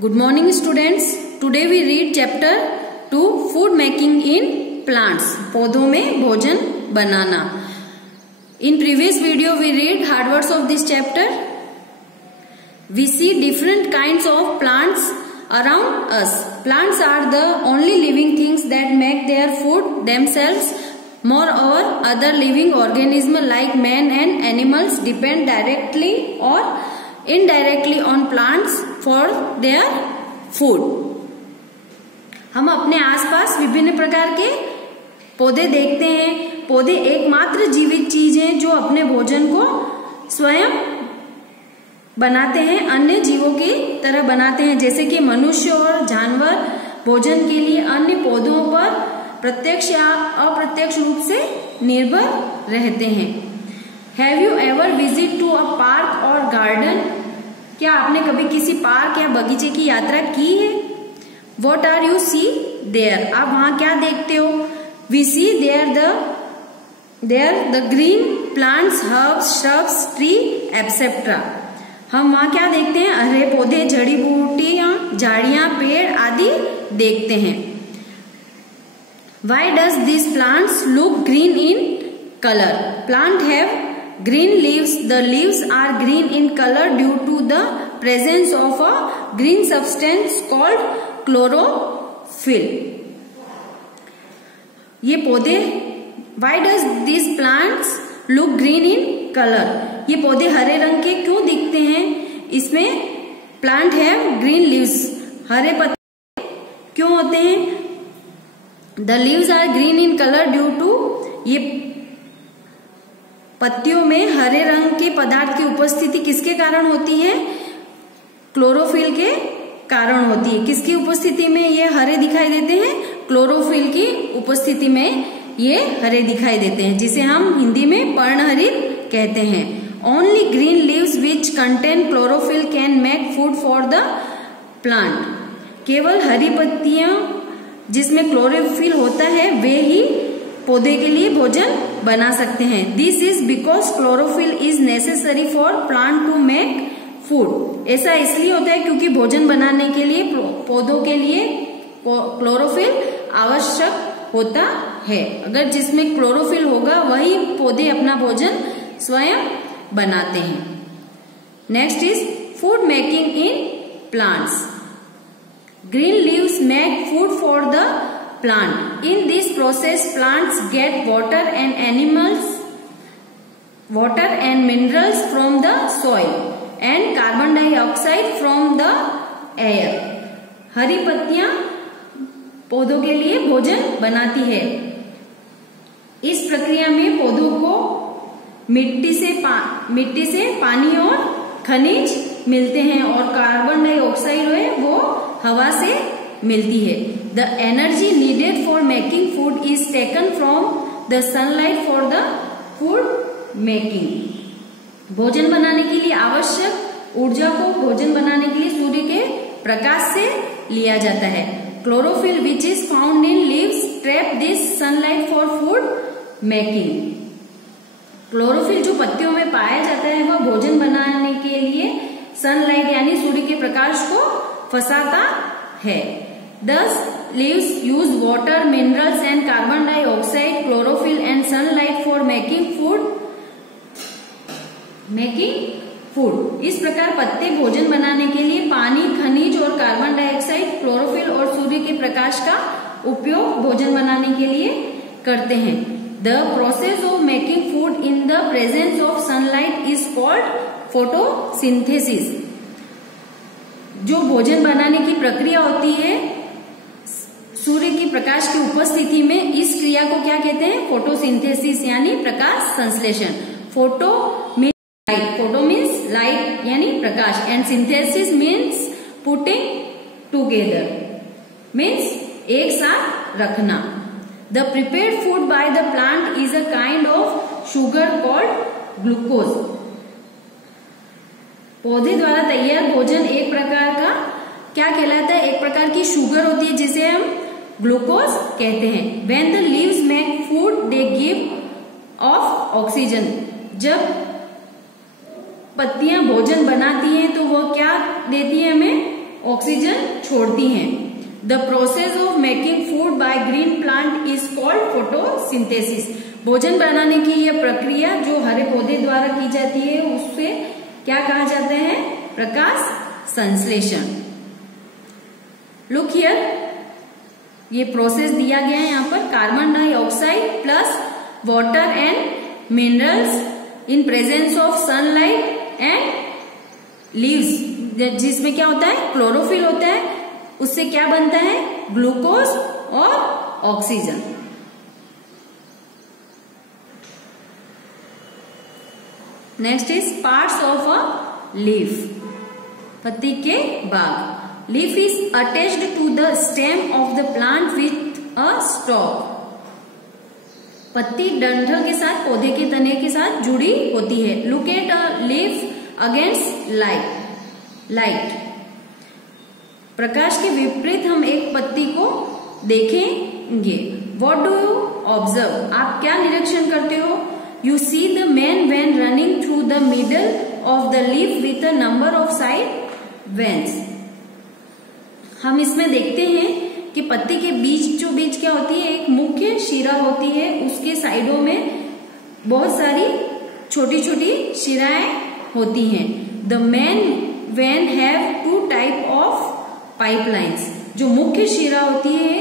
Good morning students. Today we read chapter 2 food making in plants. पौधों में भोजन बनाना. In previous video we read hard words of this chapter. We see different kinds of plants around us. Plants are the only living things that make their food themselves. Moreover, other living organisms like man and animals depend directly or indirectly on plants for their food. हम अपने आसपास विभिन्न प्रकार के पौधे देखते हैं. पौधे एकमात्र जीवित चीज हैं जो अपने भोजन को स्वयं बनाते हैं, अन्य जीवों की तरह बनाते हैं. जैसे कि मनुष्य और जानवर भोजन के लिए अन्य पौधों पर प्रत्यक्ष या अप्रत्यक्ष रूप से निर्भर रहते हैं. Have you ever visit to a park और गार्डन? क्या आपने कभी किसी पार्क या बगीचे की यात्रा की है? What are you see there? आप वहां क्या देखते हो? We see there the green plants, herbs, shrubs, tree etcetera. हम वहां क्या देखते हैं? हरे पौधे, जड़ी बूटियां, झाड़ियां, पेड़ आदि देखते हैं. Why does these plants look green in color? Plant have green leaves. The leaves are green in color due to the presence of a green substance called chlorophyll. ये पौधे Why does these plants look green in color? ये पौधे हरे रंग के क्यों दिखते हैं? इसमें plant have green leaves. हरे पत्ते क्यों होते हैं? The leaves are green in color due to, ये पत्तियों में हरे रंग के पदार्थ की उपस्थिति किसके कारण होती है? क्लोरोफिल के कारण होती है. किसकी उपस्थिति में ये हरे दिखाई देते हैं? क्लोरोफिल की उपस्थिति में ये हरे दिखाई देते हैं, जिसे हम हिंदी में पर्णहरित कहते हैं. Only green leaves which contain chlorophyll can make food for the plant. केवल हरी पत्तियां जिसमें क्लोरोफिल होता है वे ही पौधे के लिए भोजन बना सकते हैं. This is because chlorophyll is necessary for plant to make food. ऐसा इसलिए होता है क्योंकि भोजन बनाने के लिए पौधों के लिए क्लोरोफिल आवश्यक होता है. अगर जिसमें क्लोरोफिल होगा वही पौधे अपना भोजन स्वयं बनाते हैं. Next is food making in plants. Green leaves make food for the plant. In this process, plants get water and minerals from the soil and carbon dioxide from the air. हरी पत्तियां पौधों के लिए भोजन बनाती है. इस प्रक्रिया में पौधों को मिट्टी से पानी और खनिज मिलते हैं और कार्बन डाइऑक्साइड है वो हवा से मिलती है. The energy needed for making food is taken from the sunlight for the food making. भोजन बनाने के लिए आवश्यक ऊर्जा को भोजन बनाने के लिए सूर्य के प्रकाश से लिया जाता है. Chlorophyll which is found in leaves trap this sunlight for food making. Chlorophyll जो पत्तियों में पाया जाता है वह भोजन बनाने के लिए सनलाइट यानी सूर्य के प्रकाश को फंसाता है. Thus, leaves use water, minerals and carbon dioxide, chlorophyll and sunlight for making food. इस प्रकार पत्ते भोजन बनाने के लिए पानी, खनिज और कार्बन डाइऑक्साइड, क्लोरोफिल और सूर्य के प्रकाश का उपयोग भोजन बनाने के लिए करते हैं. The process of making food in the presence of sunlight is called photosynthesis. जो भोजन बनाने की प्रक्रिया होती है सूर्य की प्रकाश की उपस्थिति में, इस क्रिया को क्या कहते हैं? फोटोसिंथेसिस यानी प्रकाश संश्लेषण. फोटो मीन्स लाइट यानी प्रकाश and synthesis means putting together means एक साथ रखना. The prepared food by the plant is a kind of sugar called glucose. पौधे द्वारा तैयार भोजन एक प्रकार का क्या कहलाता है? एक प्रकार की शुगर होती है जिसे हम ग्लूकोज कहते हैं. When the leaves make food, they give off oxygen. जब पत्तियां भोजन बनाती हैं तो वो क्या देती है हमें? ऑक्सीजन छोड़ती हैं। The process of making food by green plant is called photosynthesis. भोजन बनाने की यह प्रक्रिया जो हरे पौधे द्वारा की जाती है उससे क्या कहा जाता है? प्रकाश संश्लेषण। लुक हियर, ये प्रोसेस दिया गया है यहाँ पर। Carbon dioxide plus water and minerals in presence of sunlight and leaves, जिसमें क्या होता है? क्लोरोफिल होता है। उससे क्या बनता है? ग्लूकोज और oxygen. Next is parts of a leaf. पत्ती के भाग। Leaf is attached to the stem of the plant with a stalk. पत्ती डंठल के साथ, पौधे के तने के साथ जुड़ी होती है। Look at a leaf against light. प्रकाश के विपरीत हम एक पत्ती को देखेंगे। What do you observe? आप क्या निरीक्षण करते हो? You see the main vein running through the middle of the leaf with a number of side veins. हम इसमें देखते हैं कि पत्ती के बीच क्या होती है? एक मुख्य शिरा होती है, उसके साइडों में बहुत सारी छोटी छोटी शिराएं होती हैं। The main vein have two type of pipelines. जो मुख्य शिरा होती है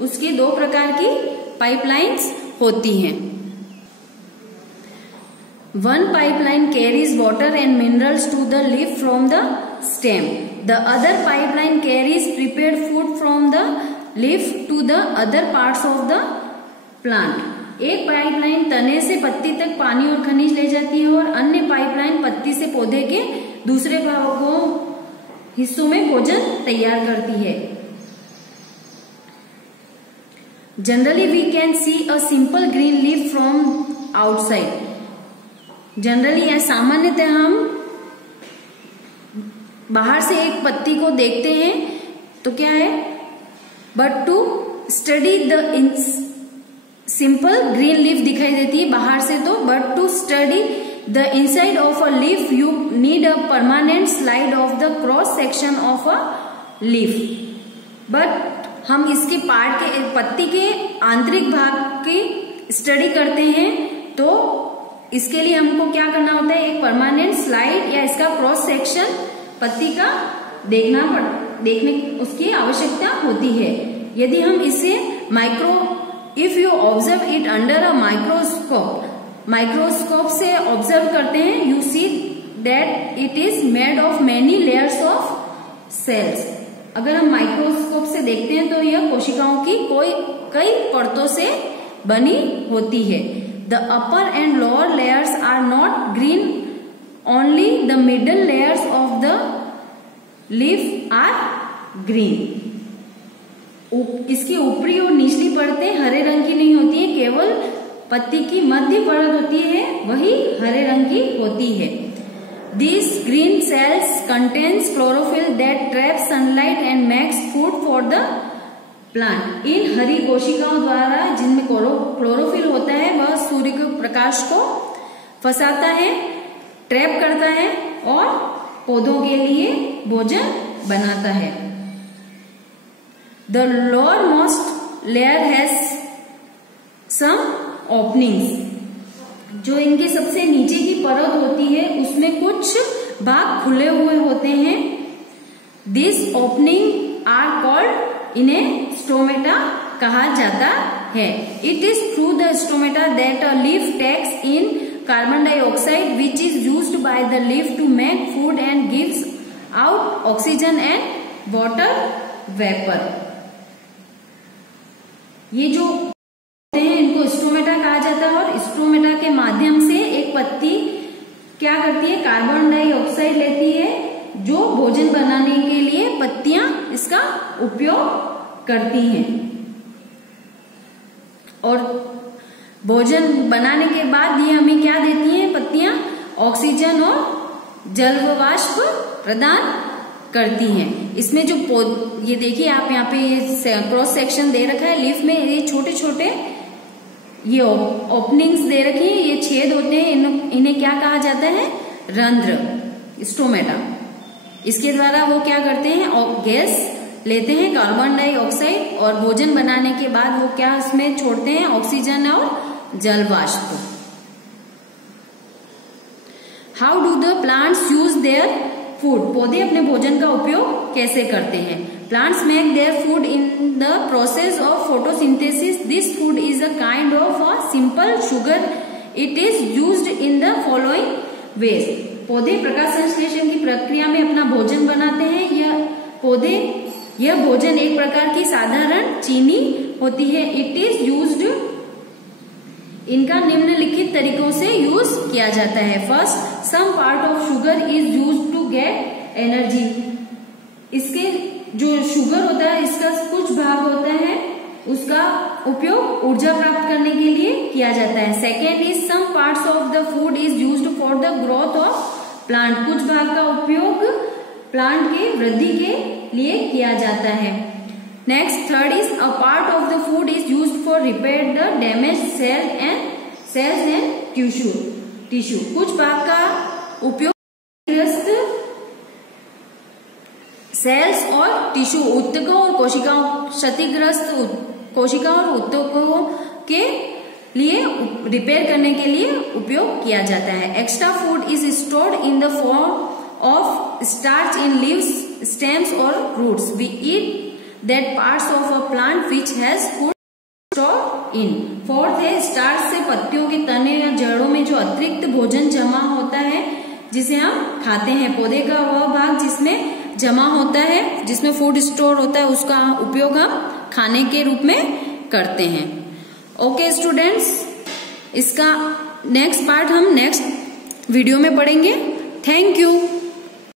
उसकी दो प्रकार की पाइपलाइंस होती हैं। One pipeline carries water and minerals to the leaf from the stem. The other pipeline carries prepared food from the leaf to the other parts of the plant. एक पाइपलाइन तने से पत्ती तक पानी और खनिज ले जाती है और अन्य पाइपलाइन पत्ती से पौधे के दूसरे भागों हिस्सों में भोजन तैयार करती है। Generally we can see a simple green leaf from outside. Generally या सामान्यतः हम बाहर से एक पत्ती को देखते हैं तो क्या है? But to study the simple green leaf दिखाई देती है बाहर से तो, but to study the inside of a leaf you need a permanent slide of the cross section of a leaf. But हम इसके पार्ट के पत्ती के आंतरिक भाग की स्टडी करते हैं तो इसके लिए हमको क्या करना होता है? एक परमानेंट स्लाइड या इसका क्रॉस सेक्शन पत्ती का देखने उसकी आवश्यकता होती है। यदि हम इसे if you observe it under a microscope से ऑब्जर्व करते हैं, you see that it is made of many layers of cells. अगर हम माइक्रोस्कोप से देखते हैं तो यह कोशिकाओं की कई परतों से बनी होती है। The upper and lower layers are not green, only the middle layers of the leaf are green. इसकी ऊपरी और निचली परतें हरे रंग की नहीं होती है, केवल पत्ती की मध्य परत होती है वही हरे रंग की होती है। These green cells contains chlorophyll that traps sunlight and makes food for the plant. इन हरी कोशिकाओं द्वारा जिनमें क्लोरोफिल होता है वह सूर्य के प्रकाश को फंसाता है, ट्रैप करता है और पौधों के लिए भोजन बनाता है। The lower most layer has some openings. जो इनके सबसे नीचे की परत होती है उसमें कुछ भाग खुले हुए होते हैं। दिस ओपनिंग आर कॉल्ड इन्हें स्टोमेटा कहा जाता है। It is through the stomata that a leaf takes in carbon dioxide which is used by the leaf to make food and gives out oxygen and water vapour. ये जो होते हैं इनको stomata कहा जाता है और स्टोमेटा के माध्यम से एक पत्ती क्या करती है? कार्बन डाइऑक्साइड लेती है जो भोजन बनाने के लिए पत्तियां इसका उपयोग करती हैं और भोजन बनाने के बाद ये हमें क्या देती हैं? पत्तियां ऑक्सीजन और जल वाष्प प्रदान करती हैं। इसमें जो ये देखिए आप यहाँ पे ये क्रॉस सेक्शन दे रखा है लीफ में, ये छोटे छोटे ये ओपनिंग्स दे रखी है, ये छेद होते हैं, इन्हें क्या कहा जाता है? रंध्र, स्टोमेटा। इसके द्वारा वो क्या करते हैं? गैस लेते हैं, कार्बन डाइऑक्साइड, और भोजन बनाने के बाद वो क्या उसमें छोड़ते हैं, ऑक्सीजन और जल वाष्प। How do the plants use their food, पौधे अपने भोजन का उपयोग कैसे करते हैं। Plants make their food in the process of photosynthesis. This food is a kind of a simple sugar. It is used in the following veg. पौधे प्रकाश संश्लेषण की प्रक्रिया में अपना भोजन बनाते हैं। यह भोजन एक प्रकार की साधारण चीनी होती है। इट इज यूज्ड, इनका निम्नलिखित तरीकों से यूज किया जाता है। First, some part of sugar is used to get energy. इसके जो शुगर होता है इसका कुछ भाग होता है उसका उपयोग ऊर्जा प्राप्त करने के लिए किया जाता है। Second is some parts of the food is used for the growth of plant. कुछ भाग का उपयोग प्लांट के वृद्धि के लिए किया जाता है। Next, third is a part of the food is used for repair the damage cells and tissue. कुछ भाग का उपयोग सेल्स और टिश्यू, ऊतकों और कोशिकाओं, क्षतिग्रस्त कोशिकाओं और ऊतकों के लिए रिपेयर करने के लिए उपयोग किया जाता है। Extra food is stored in the form of starch in leaves, stems और roots. We eat that parts of a plant which has food stored in. Fourth है, स्टार्च से पत्तियों के तने या जड़ों में जो अतिरिक्त भोजन जमा होता है जिसे हम खाते हैं। पौधे का वह भाग जिसमें जमा होता है, जिसमें फूड स्टोर होता है, उसका उपयोग हम खाने के रूप में करते हैं। ओके स्टूडेंट्स, इसका नेक्स्ट पार्ट हम नेक्स्ट वीडियो में पढ़ेंगे। Thank you.